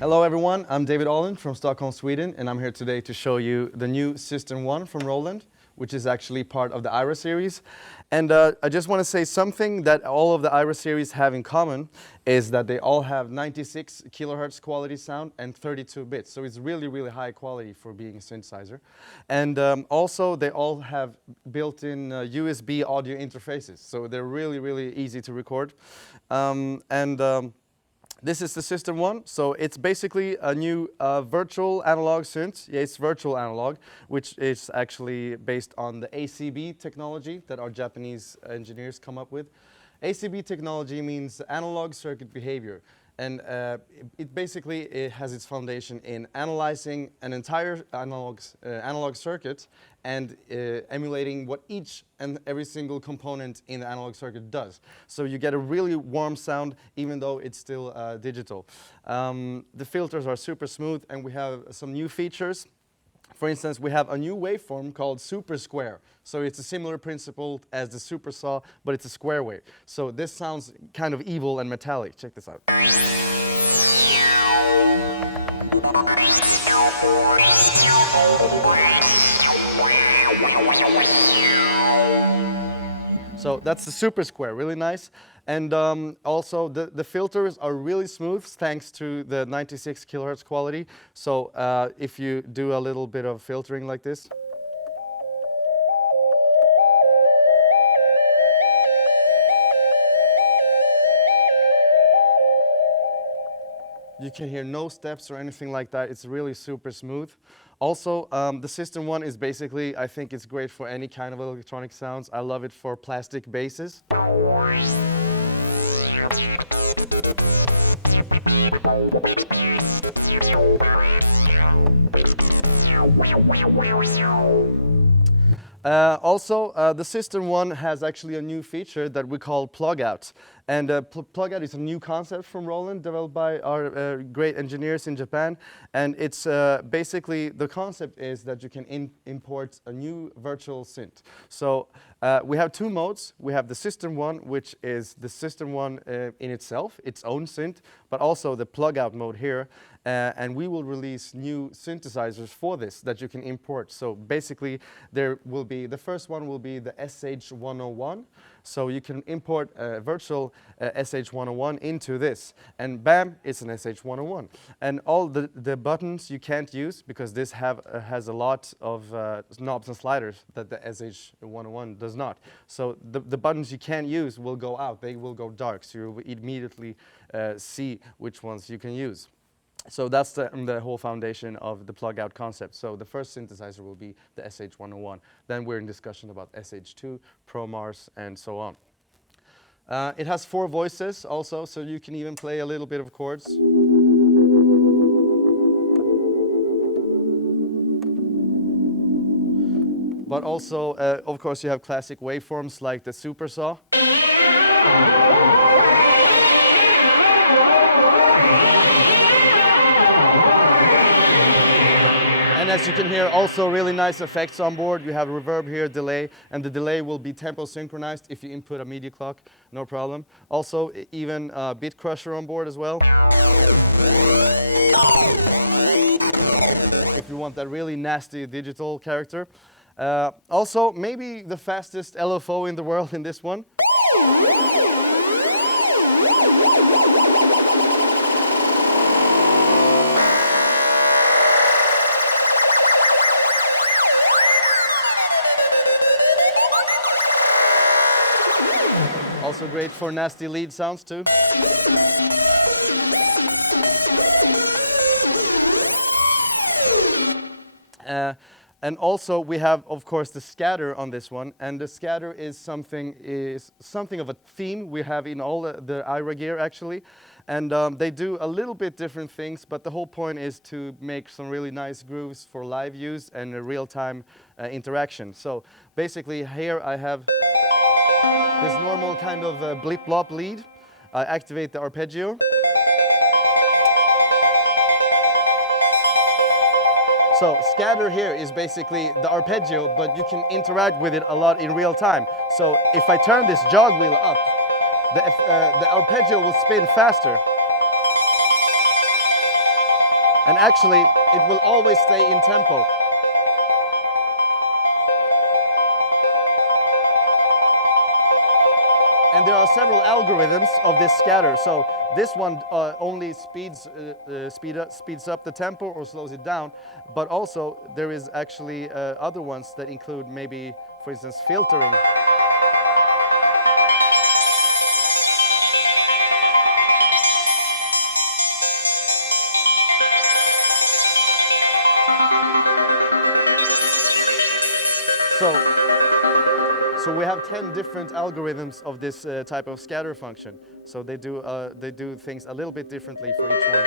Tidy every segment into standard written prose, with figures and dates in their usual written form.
Hello everyone, I'm David Allen from Stockholm, Sweden, and I'm here today to show you the new System-1 from Roland, which is actually part of the AIRA series. And I just want to say something that all of the AIRA series have in common is that they all have 96 kilohertz quality sound and 32 bits. So it's really, really high quality for being a synthesizer. And also they all have built-in USB audio interfaces. So they're really, really easy to record. This is the System-1, so it's basically a new virtual analog synth. Yeah, it's virtual analog, which is actually based on the ACB technology that our Japanese engineers come up with. ACB technology means analog circuit behavior, and it basically has its foundation in analyzing an entire analog circuit and emulating what each and every single component in the analog circuit does. So you get a really warm sound even though it's still digital. The filters are super smooth and we have some new features. For instance, we have a new waveform called Super Square. So it's a similar principle as the Super Saw, but it's a square wave. So this sounds kind of evil and metallic. Check this out. So that's the Super Square, really nice. And also the filters are really smooth thanks to the 96 kilohertz quality. So if you do a little bit of filtering like this, you can hear no steps or anything like that. It's really super smooth. Also, the System-1 is basically, I think it's great for any kind of electronic sounds. I love it for plastic basses. The System-1 has actually a new feature that we call Plugout. And Plugout is a new concept from Roland, developed by our great engineers in Japan. And it's basically, the concept is that you can import a new virtual synth. So we have two modes. We have the System-1, which is the System-1 in itself, its own synth, but also the Plugout mode here. And we will release new synthesizers for this that you can import. So basically, there will be, the first one will be the SH-101. So you can import a virtual SH-101 into this. And bam, it's an SH-101. And all the buttons you can't use because this has a lot of knobs and sliders that the SH-101 does not. So the buttons you can't use will go out. They will go dark. So you will immediately see which ones you can use. So that's the whole foundation of the Plugout concept. So the first synthesizer will be the SH-101. Then we're in discussion about SH2, ProMars, and so on. It has 4 voices also, so you can even play a little bit of chords. But also, of course, you have classic waveforms like the Super Saw. And as you can hear, also really nice effects on board. You have reverb here, delay, and the delay will be tempo synchronized if you input a media clock, no problem. Also, even bit crusher on board as well. If you want that really nasty digital character. Also, maybe the fastest LFO in the world in this one. Also great for nasty lead sounds too. And also we have, of course, the scatter on this one, and the scatter is something of a theme we have in all the AIRA gear actually, and they do a little bit different things, but the whole point is to make some really nice grooves for live use and real-time interaction. So basically here I have this normal kind of blip-blop lead. I activate the arpeggio. So scatter here is basically the arpeggio, but you can interact with it a lot in real time. So if I turn this jog wheel up, the arpeggio will spin faster. And actually, it will always stay in tempo. And there are several algorithms of this scatter. So this one only speeds up the tempo or slows it down. But also there is actually other ones that include maybe, for instance, filtering. So we have 10 different algorithms of this type of scatter function. So they do things a little bit differently for each one.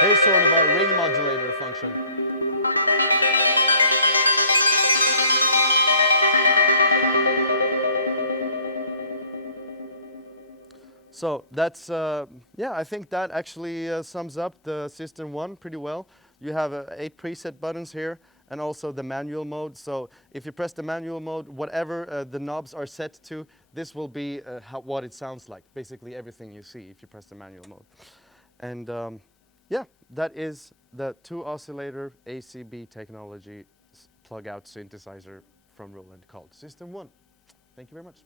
Here's sort of a ring modulator function. So that's, yeah, I think that actually sums up the System 1 pretty well. You have 8 preset buttons here, and also the manual mode. So if you press the manual mode, whatever the knobs are set to, this will be what it sounds like. Basically everything you see if you press the manual mode. And yeah, that is the 2-oscillator ACB technology plug-out synthesizer from Roland called System 1. Thank you very much.